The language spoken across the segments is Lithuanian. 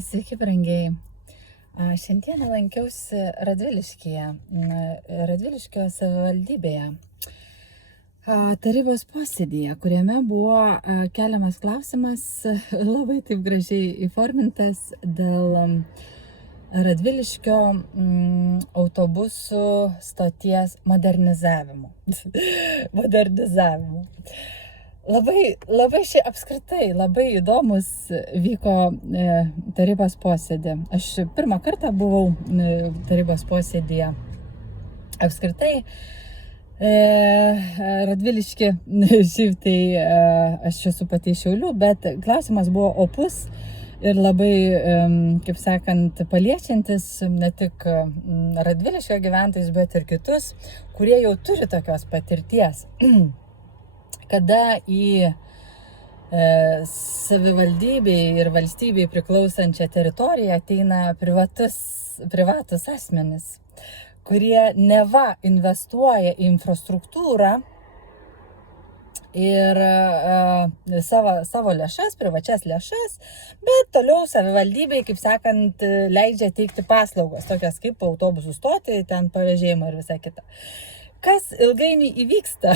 Sveiki, brangiai. Šiandieną lankiausi Radviliškyje, Radviliškio savivaldybėje, tarybos posėdyje, kuriame buvo keliamas klausimas, labai taip gražiai įformintas, dėl Radviliškio autobusų stoties modernizavimo. Labai apskritai labai įdomus vyko tarybos posėdį. Aš pirmą kartą buvau tarybos posėdyje. Apskritai Radviliški, šiaip tai aš esu pati iš Šiaulių, bet klausimas buvo opus ir labai, kaip sakant, paliečiantis ne tik Radviliškio gyventojus, bet ir kitus, kurie jau turi tokios patirties. Kada į savivaldybei ir valstybei priklausančią teritoriją ateina privatus asmenys, kurie neva investuoja į infrastruktūrą ir savo lėšas, privačias lėšas, bet toliau savivaldybei, kaip sakant, leidžia teikti paslaugas, tokias kaip autobusų stotį, ten pavėžėjimą ir visą kitą. Kas ilgainiui įvyksta,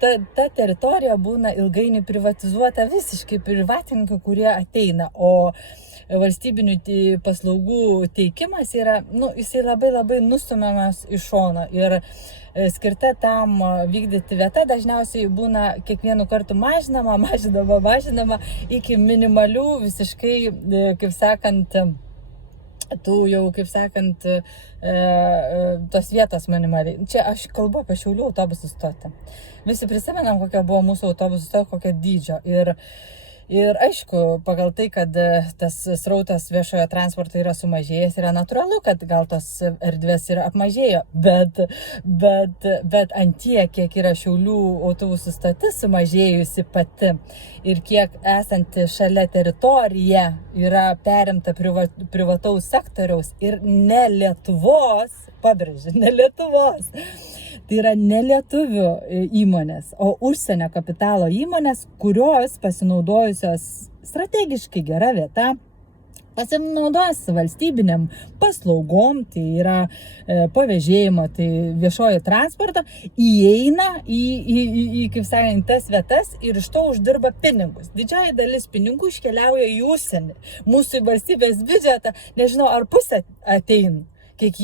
ta teritorija būna ilgainiui privatizuota visiškai privatininkų, kurie ateina, o valstybinių paslaugų teikimas yra, jisai labai nustumiamas iš šono ir skirta tam vykdyti vieta dažniausiai būna kiekvienu kartu mažinama iki minimalių visiškai, kaip sakant, tos vietos minimaliai. Čia aš kalbu apie Šiaulių autobusų stotį. Visi prisimenam, kokia buvo mūsų autobusų stotė, kokio dydžio. Ir aišku, pagal tai, kad tas srautas viešojo transporto yra sumažėjęs, yra natūralu, kad gal tos erdvės yra apmažėjo, bet ant tiek, kiek yra Šiaulių autobusų stotis sumažėjusi pati ir kiek esanti šalia teritorija yra perimta privataus sektoriaus ir ne Lietuvos, pabrėžiu, ne Lietuvos. Tai yra ne lietuvių įmonės, o užsienio kapitalo įmonės, kurios pasinaudojusios strategiškai gera vieta, pasinaudos valstybiniam paslaugom, tai yra pavėžėjimo, tai viešojo transporto, įeina į kaip sakant, tas vietas ir iš to uždirba pinigus. Didžioji dalis pinigų iškeliauja į užsienį. Mūsų valstybės biudžetą, nežinau, ar pusė ateina, kiek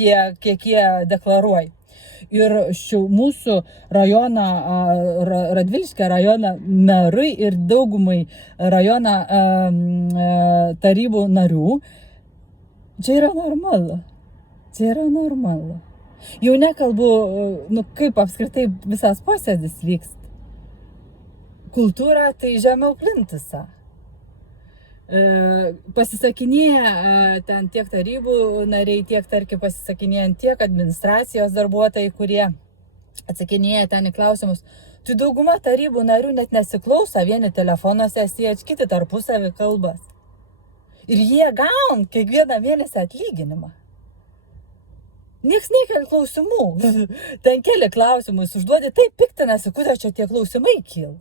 jie deklaruoja. Ir mūsų rajono, Radviliškio rajono merui ir daugumai rajono tarybų narių, čia yra normalu. Jau nekalbu, kaip apskritai visas posėdis vyksta. Kultūra tai žemiau plintusa. Pasisakinėja ten tiek tarybų nariai, tiek, tarkim, pasisakinėja tiek administracijos darbuotojai, kurie atsakinėja ten į klausimus. Tai dauguma tarybų narių net nesiklauso, vieni telefonuose sėdž, kiti tarpusavį kalbas. Ir jie gauna kiekvieną mėnesį atlyginimą. Nieks nekelia klausimų. Ten keli klausimus užduodi, taip piktinasi, kodėl čia tie klausimai kyla.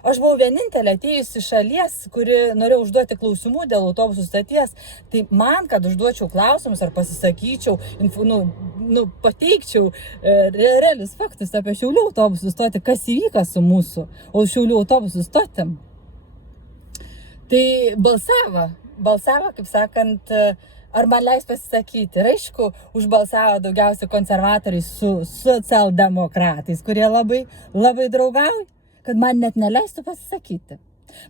Aš buvau vienintelė atėjusi šalies, kuri norėjo užduoti klausimų dėl autobusų stoties. Tai man, kad užduočiau klausimus ar pasisakyčiau, pateikčiau realius faktus apie Šiaulių autobusų stotį, kas įvyko su mūsų Šiaulių autobusų stotim. Tai balsavo, kaip sakant, ar man leis pasisakyti. Ir aišku, užbalsavo daugiausiai konservatoriai su socialdemokratais, kurie labai draugauja, kad man net neleistų pasisakyti.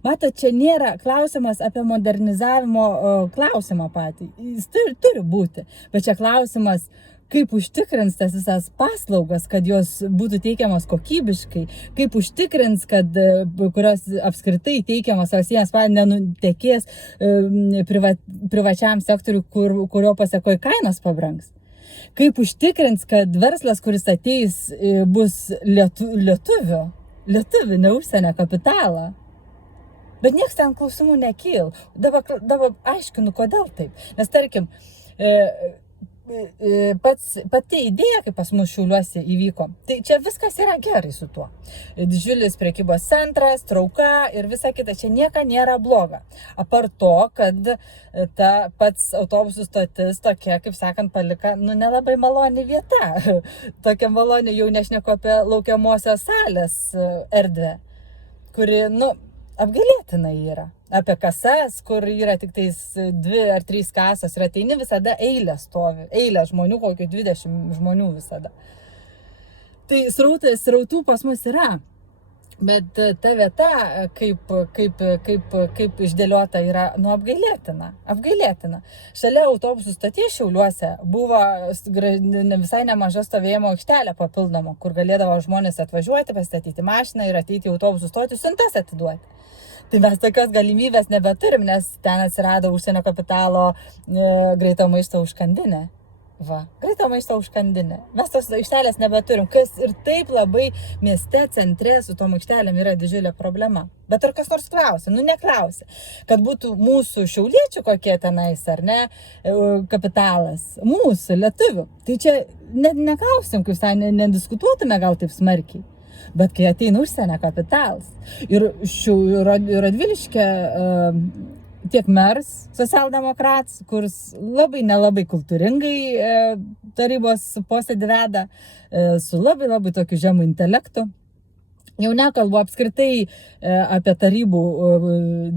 Matot, čia nėra klausimas apie modernizavimo klausimą patį. Jis turi būti. Bet čia klausimas, kaip užtikrins tas visas paslaugas, kad jos būtų teikiamas kokybiškai, kaip užtikrins, kad kurios apskritai teikiamas valstybės nenutekės privačiam sektoriui, kurio pasekoje kainos pabrangs. Kaip užtikrins, kad verslas, kuris ateis, bus lietuvių, ne užsienio kapitalą. Bet nieks ten klausimų nekyl. Dabar aiškinu, kodėl taip. Nes tarkim, pati idėja, kaip pas mus Šiauliuose įvyko, tai čia viskas yra gerai su tuo. Didžiulis prekybos centras, trauka ir visa kita, čia nieka nėra bloga. Apart to, kad ta pats autobusų stotis tokia, kaip sakant, palika, nelabai maloni vieta. Tokia maloni, jau nešneku apie laukiamosios salės erdvę, kuri, apgailėtina yra. Apie kasas, kur yra tik tais 2 ar 3 kasos ir ateini visada eilė stovi. Eilė žmonių, kokių 20 žmonių visada. Tai srautų pas mus yra. Bet ta vieta, kaip išdėliota yra, apgailėtina. Apgailėtina. Šalia autobusų stoties Šiauliuose buvo visai nemaža stovėjimo aikštelė papildoma, kur galėdavo žmonės atvažiuoti, pastatyti mašiną ir ateiti į autobusų stotį, siuntas atiduoti. Tai mes tokios galimybės nebeturim, nes ten atsirado užsienio kapitalo greito maisto užkandinė. Greito maisto užkandinė. Mes tos aikštelės nebeturim, kas ir taip labai mieste, centre su tom aikštelėm yra didžiulė problema. Bet ar kas nors klausia? Neklausia. Kad būtų mūsų šiauliečių kokie tenais, ar ne, kapitalas, mūsų lietuvių. Tai čia neklausim, kaip visai nediskutuotume gal taip smarkiai. Bet kai ateina užsienio kapitalas ir Radviliške tiek mers socialdemokrats, kuris nelabai kultūringai tarybos posėdį veda, su labai tokiu žemu intelektu. Jau nekalbu apskritai apie tarybų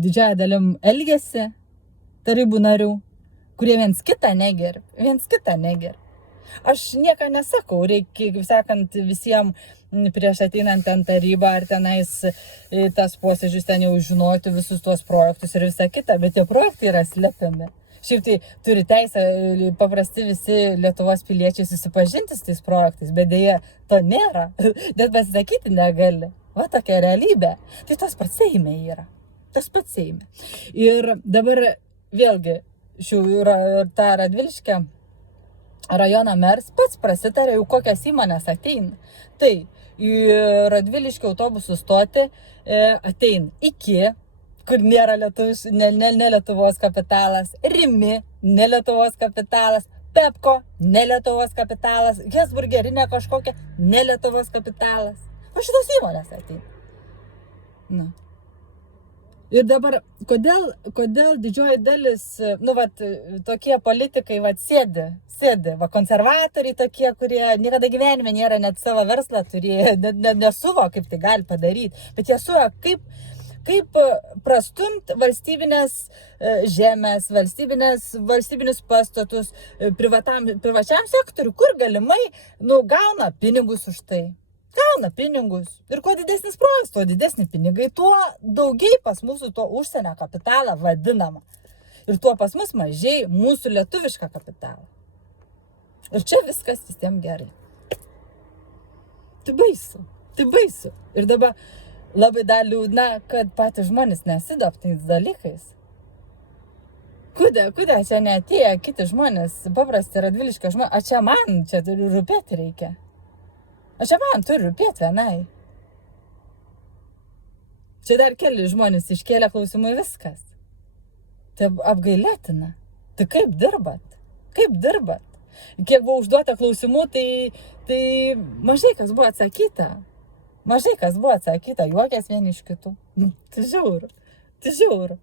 didžiąją dalim elgesį tarybų narių, kurie viens kitą negerbia. Aš nieko nesakau, reikia, kaip sakant, visiems prieš ateinant ten tarybą ar tenais tas posėdžius ten jau žinoti visus tuos projektus ir visą kitą, bet tie projektai yra slepiami. Šiaip tai turi teisę paprasti visi Lietuvos piliečiai susipažinti su tais projektais, bet dėja to nėra, net pasisakyti negali. Tokia realybė. Tai tas pats Seime yra. Ir dabar vėlgi, ta Radviliškė rajono meras pats prasitarė, jau kokias įmonės ateina. Tai į Radviliškio autobusų stotį ateina iki, kur nėra ne Lietuvos kapitalas, Rimi, ne Lietuvos kapitalas, Pepko, ne Lietuvos kapitalas, Hesburgerinė kažkokia, ne Lietuvos kapitalas. Šitos įmonės ateina. Ir dabar, kodėl didžioji dalis, tokie politikai, sėdi, konservatoriai tokie, kurie niekada gyvenime nėra net savo verslą turėję, nesuvo, kaip tai gali padaryti, bet jie suvo, kaip prastumt valstybinės žemės, valstybinius pastatus privačiam sektoriui, kur galimai, gauna pinigus už tai. Gauna pinigus. Ir kuo didesnis projektas, tuo didesni pinigai, tuo daugiai pas mūsų to užsienio kapitalą vadinama. Ir tuo pas mus mažiai mūsų lietuvišką kapitalą. Ir čia viskas visiems gerai. Tai baisu. Ir dabar labai dar liūdna, kad patys žmonės nesidomi tais dalykais. Kodėl čia neatėjo kiti žmonės, paprasti Radviliškio žmonės, čia man rūpėti reikia. Čia man turi rūpėti vienai. Čia dar keli žmonės iškėlė klausimų viskas. Tai apgailėtina. Tai kaip dirbat? Kiek buvo užduota klausimų, tai mažai kas buvo atsakyta. Juokės vieni iš kitų. Tai žiauru.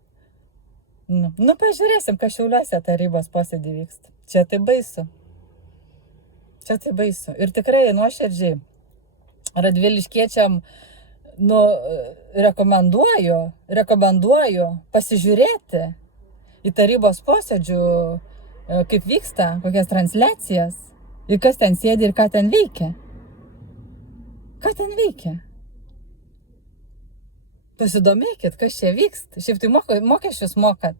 Pažiūrėsim, kas Šiauliuose tarybos posėdį vyksta. Čia tai baisu. Ir tikrai nuoširdžiai radviliškiečiam rekomenduoju pasižiūrėti į tarybos posėdžių, kaip vyksta, kokias transliacijas, ir kas ten sėdi ir ką ten veikia. Pasidomėkit, kas čia vyksta. Šiaip tai mokesčius mokat.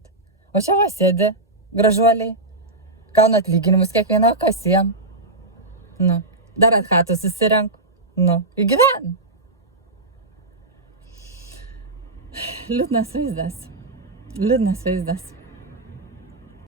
O čia sėdi gražuoliai, gauna atlyginimus kiekvieno kasiem. Dar ant chatų susirenk. Įgyven. Liūdnas vaizdas.